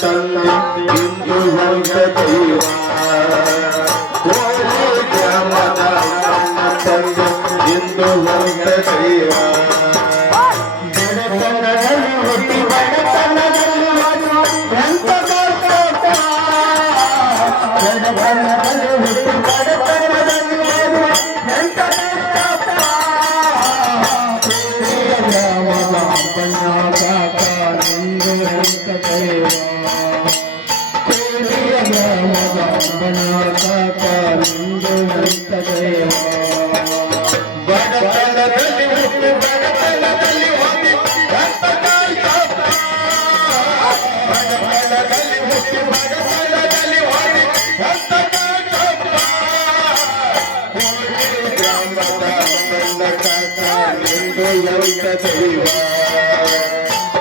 ತಂದೆ ಇಂದು ಹೊಂದ ದೈವ ಕೋಳಿ ಗ್ರಾಮದ ಅಮ್ಮನ ತಂದೆ ಇಂದು ಹೊಂದ ದೈವ ಬಡತನದಲ್ಲಿ ಹುಟ್ಟಿ ಬಡತನದಲ್ಲಿ ಎಂತ ಕಷ್ಟ ಬಡತನದಲ್ಲಿ ಹುಟ್ಟಿ ಬಡತನದಲ್ಲಿ ಎಂತ ಕಷ್ಟ ಗ್ರಾಮದ ಅಮ್ಮನ ಕಾಕ ನಿಂದು ಹೊಂದ ದೈವ ಗ್ರಾಮದ ಅಮ್ಮನ ಕಾಕ ನಿಂದು ಹೊಂದ ದೈವ ಬಡತನದಲ್ಲಿ ಹುಟ್ಟಿ ಬಡತನದಲ್ಲಿ ಹೋಗಿ ಎಂತ ಕಷ್ಟ ಬಡತನದಲ್ಲಿ ಹುಟ್ಟಿ ಬಡತನದಲ್ಲಿ ಹೋಗಿ ಎಂತ ಕಷ್ಟ ಗ್ರಾಮದ ಅಮ್ಮನ ಕಾಕ ನಿಂದು ಹೊಂದ ದೈವ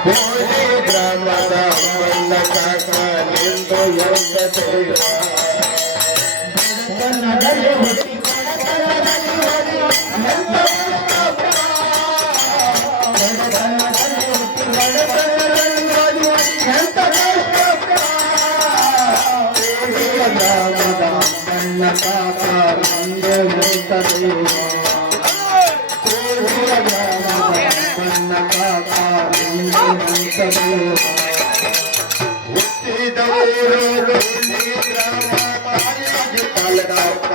ಹೋಳಿ ಗ್ರಾಮದ ಅಮ್ಮನ ಕಾಕ ನಿಂದು ಹೊಂದ ದೈವ ಬಡತನದಲ್ಲಿ ಹುಟ್ಟಿ ಬಡತನದಲ್ಲಿ ಹೋಗಿ ಎಂತ ಬಡತನದಲ್ಲಿ ಹುಟ್ಟಿ ಬಡತನದಲ್ಲಿ ಹೋಗಿ ಎಂತ ಗ್ರಾಮದ ಅಮ್ಮನ ಕಾಕ ನಿಂದು ಹೊಂದ ದೈವ ಅಮ್ಮನ ಕಾಕ ನಿಂದು ಹೊಂದ ದೈವ ಹುಟ್ಟಿದವರು ಗ್ರಾಮ ತಾಯಿಗೆ ಕಳೆದಪ್ಪ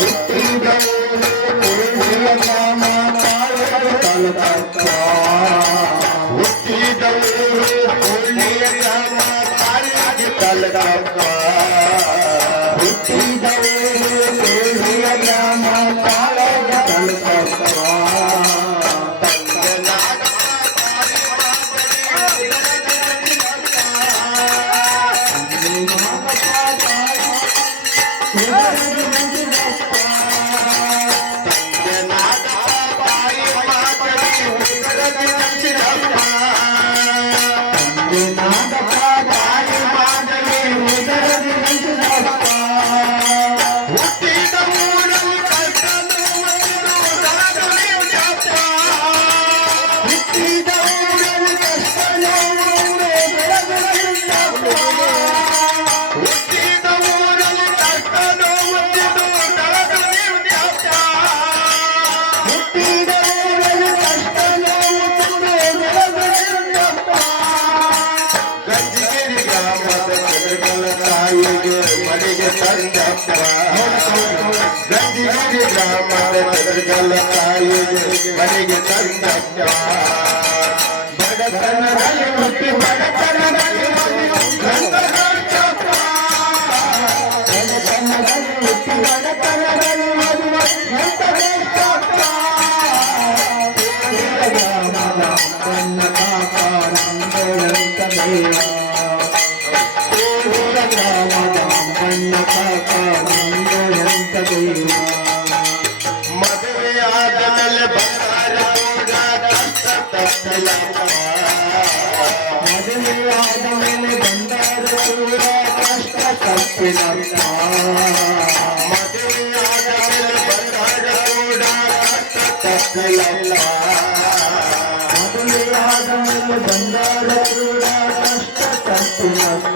ಹುಟ್ಟಿದವರು ಗ್ರಾಮ ತಾಯಿಗೆ ಕಳೆದಪ್ಪ ಹುಟ್ಟಿದವರು ಗ್ರಾಮ ತಾಯಿಗೆ ಕಳೆದಪ್ಪ ಹುಟ್ಟಿದವರು ಗ್ರಾಮ ತಾಯಿಗೆ ಕಳೆದಪ್ಪ ಮನೆಗೆ ತಂದಪ್ಪ ಗಂಜಿಗಿರಿ ಗ್ರಾಮದ ಚಂದ್ರಗಲ್ಲ ತಾಯಿಗೆ ಮನೆಗೆ ತಂದಪ್ಪ ಬಡತನದಲ್ಲಿ ಹುಟ್ಟಿ ಬಡತನದಲ್ಲಿ ಎಂತ ಕಷ್ಟಪ್ಪ ಬಡತನದಲ್ಲಿ ಹುಟ್ಟಿ ಬಡತನದಲ್ಲಿ ಎಂತ ಕಷ್ಟಪ್ಪ ಗ್ರಾಮದ ಅಮ್ಮನ ಕಾಕ ನಿಂದು ಹೊಂದ ದೈವ ಗ್ರಾಮದ ಅಮ್ಮನ ಕಾಕ ನಿಂದು ಹೊಂದ ದೈವ ಮದುವೆಯಾದ ಮೇಲೆ ಬಂಗಾರ ಕೂಡ ಕಷ್ಟ ತಪ್ಪಲಪ್ಪ ಮದುವೆಯಾದ ಮೇಲೆ ಬಂಗಾರ ಕೂಡ ಕಷ್ಟ ತಪ್ಪಿನಪ್ಪ ಮದುವೆಯಾದ ಮೇಲೆ ಬಂಗಾರ ಕೂಡ ಕಷ್ಟ ತಪ್ಪಲಪ್ಪ ಮದುವೆಯಾದ ಮೇಲೆ ಬಂಗಾರ ಕೂಡ ಕಷ್ಟ ತಪ್ಪಿನಪ್ಪ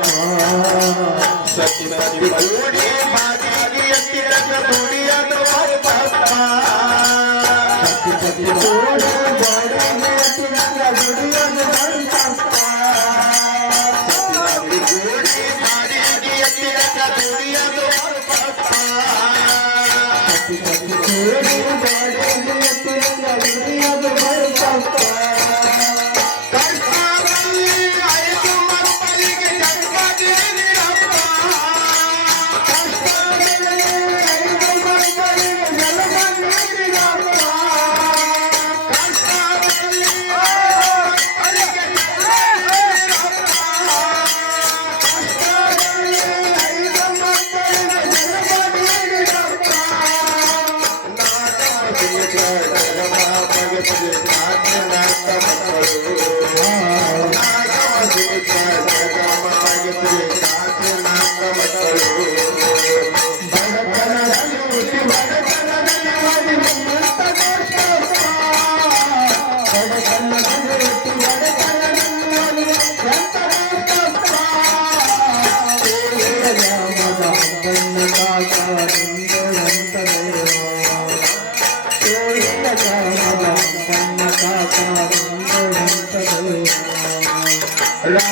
ಸತಿ ಸತಿ ಕೂಡಿ ಮಾದಿಗೆ ಎತ್ತಿದ ನುಡಿಯದು ಅರ್ಪಪ್ಪ ಸತಿ ಸತಿ ಕೂಡಿ ಬಾಡಿಗೆ ಎತ್ತಿದ ನುಡಿಯದು ಅರ್ಪಪ್ಪ ಸತಿ ಸತಿ ಕೂಡಿ ಮಾದಿಗೆ ಎತ್ತಿದ ನುಡಿಯದು ಅರ್ಪಪ್ಪ ಸತಿ ಸತಿ ಕೂಡಿ ಬಾಡಿಗೆ ಎತ್ತಿದ ನುಡಿಯದು ಅರ್ಪಪ್ಪ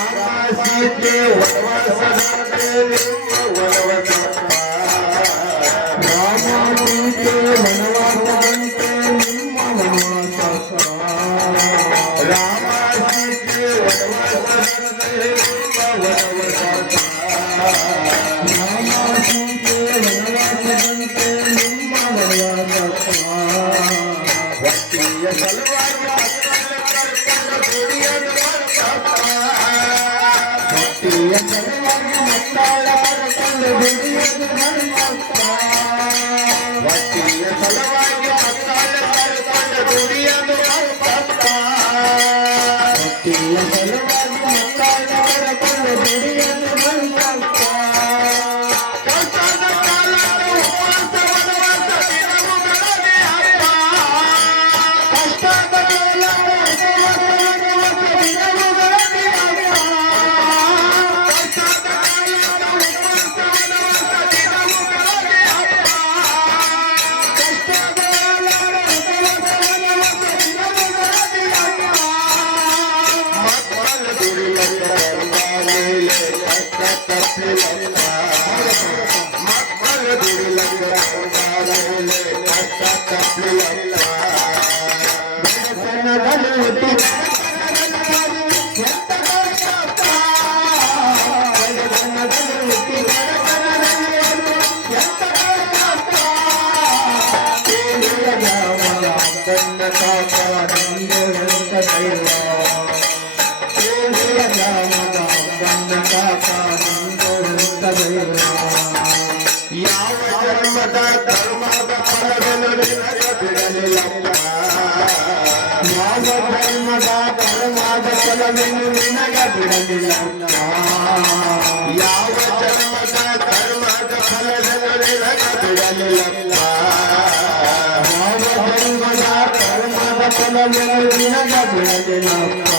ಸೀತೆ ವನವಾಸದಂತೆ ನಿಮ್ಮ ವನವಾಸಪ್ಪ ರಾಮ ಸೀತೆ ವನವಾಸದಂತೆ ನಿಮ್ಮ ವನವಾಸಪ್ಪ ರಾಮ ಸೀತೆ ವನವಾಸದಂತೆ ನಿಮ್ಮ ವನವಾಸಪ್ಪ ರಾಮ ಸೀತೆ ವನವಾಸದಂತೆ ನಿಮ್ಮ ವನವಾಸಪ್ಪ ಭಕ್ತಿಯ ಸಲುವಾಗಿ ಕರ್ಕೊಂಡ ದುಡಿಯಲು ಬರ್ತಪ್ಪ ಭಕ್ತಿಯ ಸಲುವಾಗಿ ಮಕ್ಕಳ ಕರ್ಕೊಂಡು ದುಡಿಯೋದು ನನ್ನಪ್ಪ ಭಕ್ತಿಯ ಸಲುವಾಗಿ ಮಕ್ಕಳ ಕರ್ಕೊಂಡ ದುಡಿಯಲು ಬರ್ತಪ್ಪ ಭಕ್ತಿಯ ಸಲುವಾಗಿ ಮಕ್ಕಳ ಕರ್ಕೊಂಡು ದುಡಿಯೋದು ನನ್ನಪ್ಪ ಕಷ್ಟದ ಕಾಲದ ಉಪವಾಸ ವನವಾಸ ದಿನವು ಬೆಳಗ್ಗೆ ಹಬ್ಬ ಕಷ್ಟದ ಕಾಲದ ಉಪವಾಸ ವನವಾಸ ದಿನವು ಬೆಳಗ್ಗೆ ಹಬ್ಬ. ಕಷ್ಟದ ಕಾಲದ ಉಪವಾಸ ವನವಾಸ ದಿನವು ಬೆಳಗ್ಗೆ ಹಬ್ಬ ಕಷ್ಟದ ಕಾಲದ ಉಪವಾಸ ವನವಾಸ ದಿನವು ಬೆಳಗ್ಗೆ ಹಬ್ಬ. ಮಕ್ಕಳ ದುಡಿಲಕ್ಕ ಮೇಲೆ ಕಷ್ಟ ತಪ್ಪಿಲಕ್ಕ ಮಕ್ಕಳ ದುಡಿಲಕ್ಕ ಮೇಲೆ ಕಷ್ಟ ತಪ್ಪಿಲಕ್ಕ ಬಡತನದಲ್ಲಿ ಹುಟ್ಟಿ ಬಡತನದಲ್ಲಿ ಎಂತ ಕಷ್ಟಪ್ಪ. ಬಡತನದಲ್ಲಿ ಹುಟ್ಟಿ ಬಡತನದಲ್ಲಿ ಎಂತ ಕಷ್ಟಪ್ಪ. ಕೇಳಿದ ಯಾವನ ಅಪ್ಪನ ಕಾಪಾಡಂದು ಎಂತ ದೈವ. ಕೇಳಿದ ಯಾವನ ಅಪ್ಪನ ಕಾಪಾಡಂದು ಎಂತ ದೈವ. ಯಾವ ಜನ್ಮದ ಧರ್ಮದ ಫಲವನ್ನು ನಿನಗೆ ಬಿಡಲಿಲ್ಲಪ್ಪ ಯಾವ ಧರ್ಮದ ಧರ್ಮದ ಫಲವನ್ನು ನಿನಗೆ ಬಿಡಲಿಲ್ಲ. ಯಾವ ಜನ್ಮದ ಧರ್ಮದ ಫಲವನ್ನು ನಿನಗೆ ಬಿಡಲಿಲ್ಲಪ್ಪ ಯಾವ ಧರ್ಮದ ಧರ್ಮದ ಫಲವನ್ನು ನಿನಗೆ ಬಿಡಲಿಲ್ಲಪ್ಪ.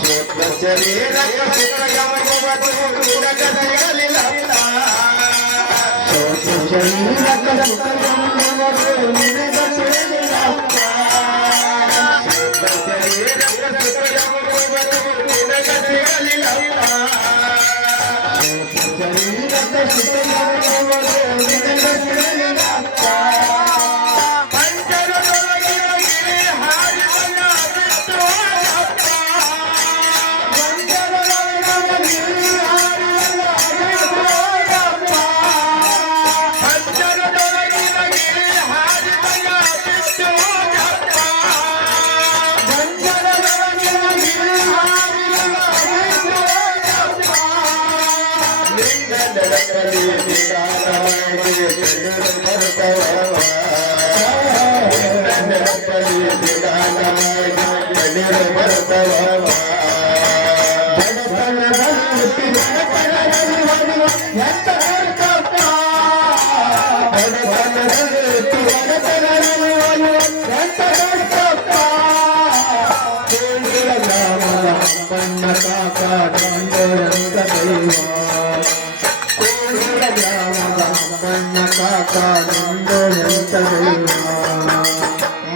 ಶುದ್ಧ ಶರೀರಕ್ಕೆ ಸುಖಗಮಗುವುದು ನಿನಗೆ ಸಿಗಲಿಲ್ಲಪ್ಪ ಸೋತ ಶರೀರಕ ಸುಖವೆಂಬುವುದು ನಿನಗೆ ಸಿಗಲಿಲ್ಲಪ್ಪ. ಶುದ್ಧ ಶರೀರಕ್ಕೆ ಸುಖಗಮಗುವುದು ನಿನಗೆ ಸಿಗಲಿಲ್ಲಪ್ಪ ಸೋತ ಶರೀರಕ ಸುಖವೆಂಬುವುದು ನಿನಗೆ ಸಿಗಲಿಲ್ಲಪ್ಪ. ಪಂಚರದೊಳಗಿನ ಗಿರಿ ಹಾರಿಬಲ್ಲ ಬಿಟ್ಟು ಹೋಗಪ್ಪ ಪಂಚರದೊಳಗಿನ ಗಿರಿ ಹಾರಿಬಲ್ಲ ಬಿಟ್ಟು ಹೋಗಪ್ಪ ನಿನ್ನ ನೆಲದಲ್ಲಿ ನಿಧಾನವಾಗಿ ಕಣ್ಣೀರು ಬರುತ್ತವವ ನಿನ್ನ ನೆಲದಲ್ಲಿ ನಿಧಾನವಾಗಿ ಕಣ್ಣೀರು ಬರುತ್ತವವ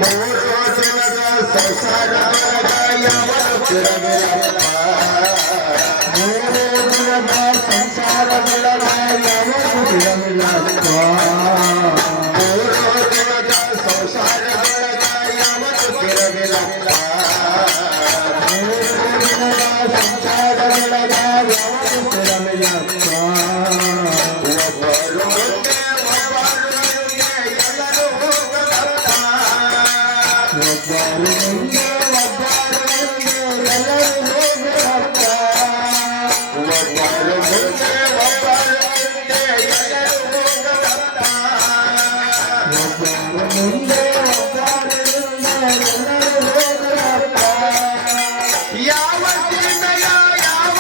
ಮೂರು ದಿನದ ಸಂಸಾರ ಬರಗ ಯಾವನು ತಿರಗಿಲ್ಲಪ್ಪ ಸಂಸಾರಗಳ ಮೂರು ದಿನದ ಸಂಸಾರ ಬರಗ ಯಾವನು ತಿರಗಿಲ್ಲಪ್ಪ ಒಬ್ಬರು ಮುಂದೆ ಒಬ್ಬರು ಹಿಂದೆ ಎಲ್ಲರೂ ಹೋಗಲಪ್ಪ ಒಬ್ಬರು ಮುಂದೆ ಒಬ್ಬರು ಹಿಂದೆ ಎಲ್ಲರೂ ಹೋಗಲಪ್ಪ ಯಾವ ಸೀಮೆಯ ಯಾವ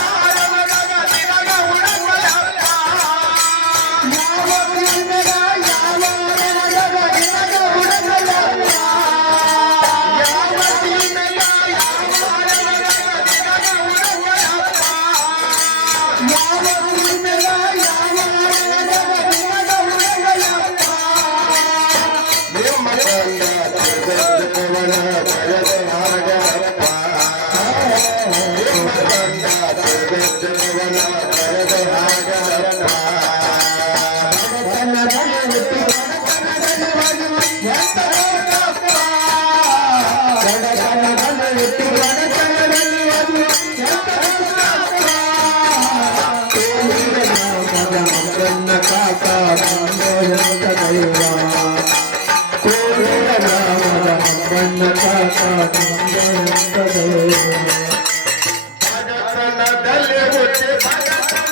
ಜೀವನ ಕರೆದು ಹಾಗಲನ್ನ ಭಗತನದಲ್ಲಿ ಹುಟ್ಟಿ ಭಗತನ